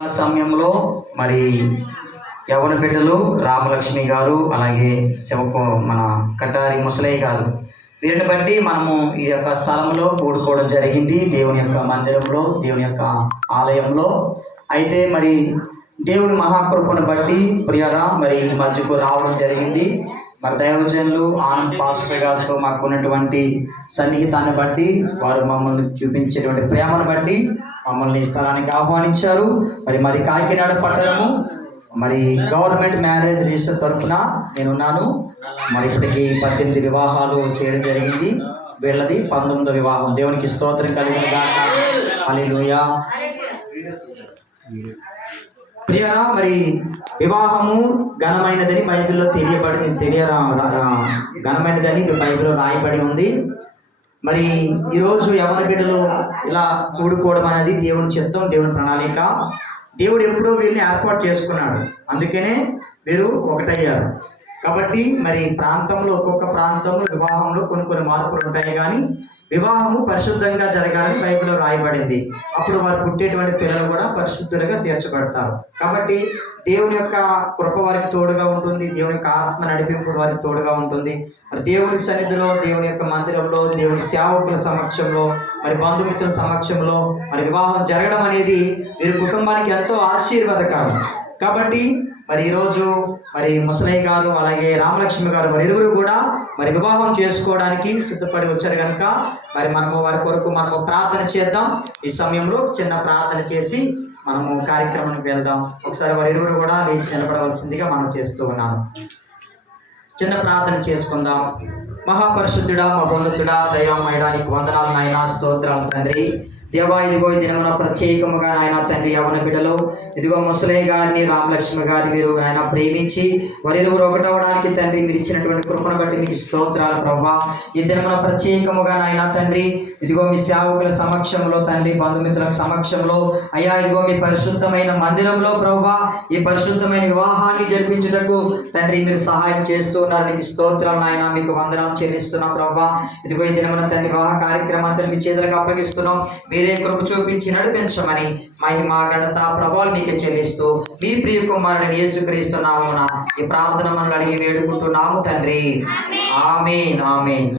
సమయంలో మరి యవన బిడ్డలు రామలక్ష్మి గారు అలాగే శివకు మన కటారి ముసలయ్య గారు. వీరిని బట్టి మనము ఈ యొక్క స్థలంలో కూడుకోవడం జరిగింది. దేవుని యొక్క మందిరంలో దేవుని యొక్క ఆలయంలో. అయితే మరి దేవుని మహాకృపను బట్టి ప్రియరా మరి ఈ మధ్యకు రావడం జరిగింది. మరి దైవజనులు ఆనంద్ పాస్టర్ గారితో మాకు ఉన్నటువంటి సన్నిహితాన్ని బట్టి వారు మమ్మల్ని చూపించేటువంటి ప్రేమను బట్టి మమ్మల్ని స్థలానికి ఆహ్వానించారు. మరి మరి కాకినాడ పట్టణము. మరి గవర్నమెంట్ మ్యారేజ్ రిజిస్టర్ తరఫున నేనున్నాను. మరి ఇప్పటికి పద్దెనిమిది వివాహాలు చేయడం జరిగింది. వీళ్ళది పంతొమ్మిదో వివాహం. దేవునికి స్తోత్రం కలిగిన గాక. హల్లెలూయా. ప్రియరా మరి వివాహము ఘనమైనదని బైబిల్లో తెలియబడింది తెలియరా ఘనమైనదని బైబిల్లో రాయబడి ఉంది. మరి ఈరోజు యవన బిడ్డలు ఇలా కూడుకోవడం అనేది దేవుని చిత్తం దేవుని ప్రణాళిక. దేవుడు ఎప్పుడో వీళ్ళని ఏర్పాటు చేసుకున్నాడు. అందుకనే వీరు ఒకటయ్యారు. కాబట్టి మరి ప్రాంతంలో ఒక్కొక్క ప్రాంతంలో వివాహంలో కొన్ని కొన్ని మార్పులు ఉంటాయి. కానీ వివాహము పరిశుద్ధంగా జరగాలని బైబిల్లో రాయబడింది. అప్పుడు వారు పుట్టేటువంటి పిల్లలు కూడా పరిశుద్ధులుగా తీర్చబడతారు. కాబట్టి దేవుని యొక్క కృప వారికి తోడుగా ఉంటుంది. దేవుని యొక్క ఆత్మ నడిపింపు వారికి తోడుగా ఉంటుంది. మరి దేవుని సన్నిధిలో దేవుని యొక్క మందిరంలో దేవుని సేవకుల సమక్షంలో మరి బంధుమిత్రుల సమక్షంలో మరి వివాహం జరగడం అనేది వీరి కుటుంబానికి ఎంతో ఆశీర్వాదకరం. కాబట్టి మరి ఈరోజు మరి ముసలయ్య గారు అలాగే రామలక్ష్మి గారు మరి ఇరువురు కూడా మరి వివాహం చేసుకోవడానికి సిద్ధపడి వచ్చారు కనుక మరి మనము వారి కొరకు మనము ప్రార్థన చేద్దాం. ఈ సమయంలో చిన్న ప్రార్థన చేసి మనము కార్యక్రమానికి వెళ్దాం. ఒకసారి వారి ఇరువురు కూడా లేచి నిలబడవలసిందిగా మనం చేస్తూ ఉన్నాను చిన్న ప్రార్థన చేసుకుందాం. మహాపరిశుద్ధుడా మహోన్నతుడా దయామయడానికి వందనాలు నాయన స్తోత్రాలు తండ్రి. దేవా ఇదిగో ఈ దినమున ప్రత్యేకముగా నాయన తండ్రి యవన బిడ్డలో ఇదిగో ముసలయ్య గారిని రామలక్ష్మి గారిని మీరు ఆయన ప్రేమించి వారిరువురు ఒకటవడానికి తండ్రి మీరు ఇచ్చినటువంటి కృపను బట్టి మీకు స్తోత్రాలు ప్రభా ఈ దినమున ప్రత్యేకముగా నాయన తండ్రి ఇదిగో మీ సేవకుల సమక్షంలో తండ్రి బంధుమిత్రుల సమక్షంలో అయ్యా ఇదిగో మీ పరిశుద్ధమైన మందిరంలో ప్రభా ఈ పరిశుద్ధమైన వివాహాన్ని జరిపించుటకు తండ్రి మీరు సహాయం చేస్తూ ఉన్నారు. మీకు స్తోత్రాలు నాయన మీకు వందనాలు చెల్లిస్తున్నాం ప్రభా ఇదిగో ఈ దినమున తండ్రి వివాహ కార్యక్రమాన్ని మీ చేతులకు అప్పగిస్తున్నాం. మీరే కృప చూపించి నడిపించమని మహిమ ఘనత ప్రభావాలు మీకు చెల్లిస్తూ మీ ప్రియ కుమారుడిని యేసుక్రీస్తు నామమున ఈ ప్రార్థన మనల్ని అడిగి వేడుకుంటున్నాము తండ్రి. ఆమెన్. ఆమెన్